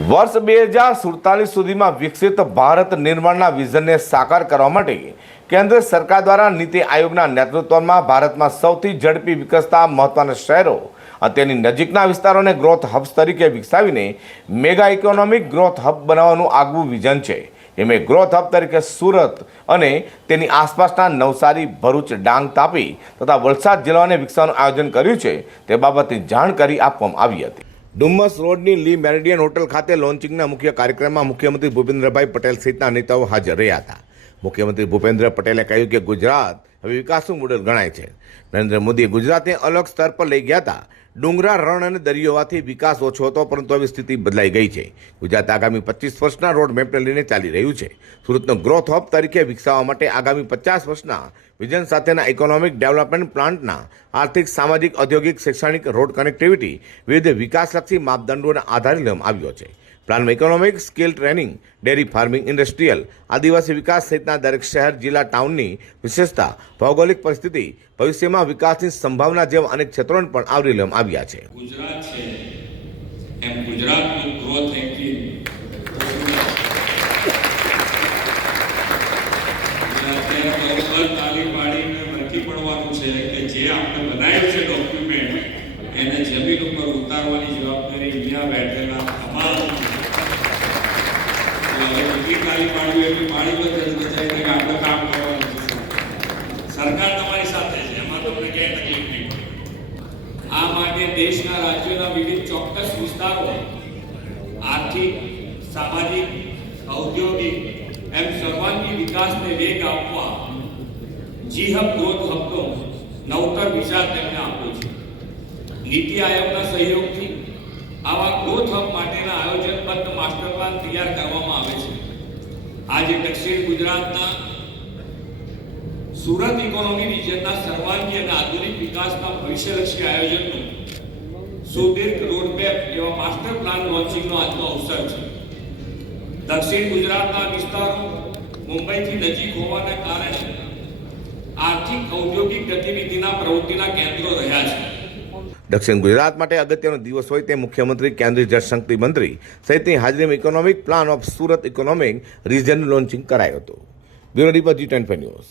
વર્ષ બે હજાર સુડતાલીસ સુધીમાં વિકસિત ભારત નિર્માણના વિઝનને સાકાર કરવા માટે કેન્દ્ર સરકાર દ્વારા નીતિ આયોગના નેતૃત્વમાં ભારતમાં સૌથી ઝડપી વિકસતા મહત્વના શહેરો અને તેની નજીકના વિસ્તારોને ગ્રોથ હબ્સ તરીકે વિકસાવીને મેગા ઇકોનોમિક ગ્રોથ હબ બનાવવાનું આગવું વિઝન છે. એમાં ગ્રોથ હબ તરીકે સુરત અને તેની આસપાસના નવસારી, ભરૂચ, ડાંગ તાપી તથા વલસાડ જિલ્લાઓને વિકસાવવાનું આયોજન કર્યું છે. તે બાબતની જાણકારી આપવામાં આવી હતી. ડુમ્મસ રોડની લી મેરિડિયન હોટલ ખાતે લોન્ચિંગના મુખ્ય કાર્યક્રમમાં મુખ્યમંત્રી ભૂપેન્દ્રભાઈ પટેલ સહિતના નેતાઓ હાજર રહ્યા હતા. મુખ્યમંત્રી ભૂપેન્દ્ર પટેલે કહ્યું કે ગુજરાત હવે વિકાસનું મોડેલ ગણાય છે. નરેન્દ્ર મોદીએ ગુજરાતને અલગ સ્તર પર લઈ ગયા હતા. ડુંગરા, રણ અને દરિયો હોવાથી વિકાસ ઓછો હતો, પરંતુ હવે સ્થિતિ બદલાઈ ગઈ છે. ગુજરાત આગામી પચીસ વર્ષના રોડ મેપને લઈને ચાલી રહ્યું છે. સુરતનો ગ્રોથ હબ તરીકે વિકસાવવા માટે આગામી પચાસ વર્ષના વિઝન સાથેના ઇકોનોમિક ડેવલપમેન્ટ પ્લાન્ટના આર્થિક, સામાજિક, ઔદ્યોગિક, શૈક્ષણિક રોડ કનેક્ટિવિટી વિવિધ વિકાસલક્ષી માપદંડોના આધારે લેવામાં આવ્યો છે. પ્લાનમાં economic skill training dairy farming industrial આદિવાસી વિકાસ સહિતના દરેક શહેર, જિલ્લા ટાઉનની વિશેષતા, ભૌગોલિક પરિસ્થિતિ, ભવિષ્યમાં વિકાસની સંભાવના જેવા અનેક ક્ષેત્રોને પણ આવરી લેવામાં આવ્યા છે. ગુજરાત છે. એમ ગુજરાતનું ગ્રોથ એને જમીન ઉપર ઉતારવાની જવાબદારી અહીંયા બેઠેલા એટલે હવે કેટલી તાળી પાડવી પાડી બદલ બચાવી કે આપણે કામ કરવાનું સરકાર તમારી સાથે છે, એમાં તમને ક્યાંય તકલીફ નહીં આ માટે દેશના રાજ્યોના વિવિધ ચોક્કસ વિસ્તારો, આર્થિક, સામાજિક, ઔદ્યોગિક, એમ સર્વાંગી વિકાસને વેગ આપવા જી હબ ગ્રોથ હબનો નવતર વિચાર તેમને આપ્યો છે. નીતિ આયોગના સહયોગથી આવા ગ્રોથ હબ માટેના આયોજનબદ્ધ માસ્ટર પ્લાન તૈયાર છે આજે દક્ષિણ ગુજરાતના સુરત ઇકોનોમી રિજનના સર્વાંગી અને આધુનિક વિકાસના ભવિષ્યલક્ષી આયોજનનું સુદીર્ઘ રોડમેપ એવા માસ્ટર પ્લાન લોન્ચિંગનો આજનો અવસર છે. દક્ષિણ ગુજરાતના વિસ્તારો મુંબઈથી નજીક હોવાના કારણે આર્થિક ઔદ્યોગિક ગતિવિધિના પ્રવૃત્તિના કેન્દ્રો રહ્યા છે. દક્ષિણ ગુજરાત માટે અગત્યનો દિવસ હોય તે મુખ્યમંત્રી, કેન્દ્રીય જળશક્તિ મંત્રી સહિતની હાજરીમાં economic plan of Surat economic region launching કરાયું હતું. Bureau report Zee News.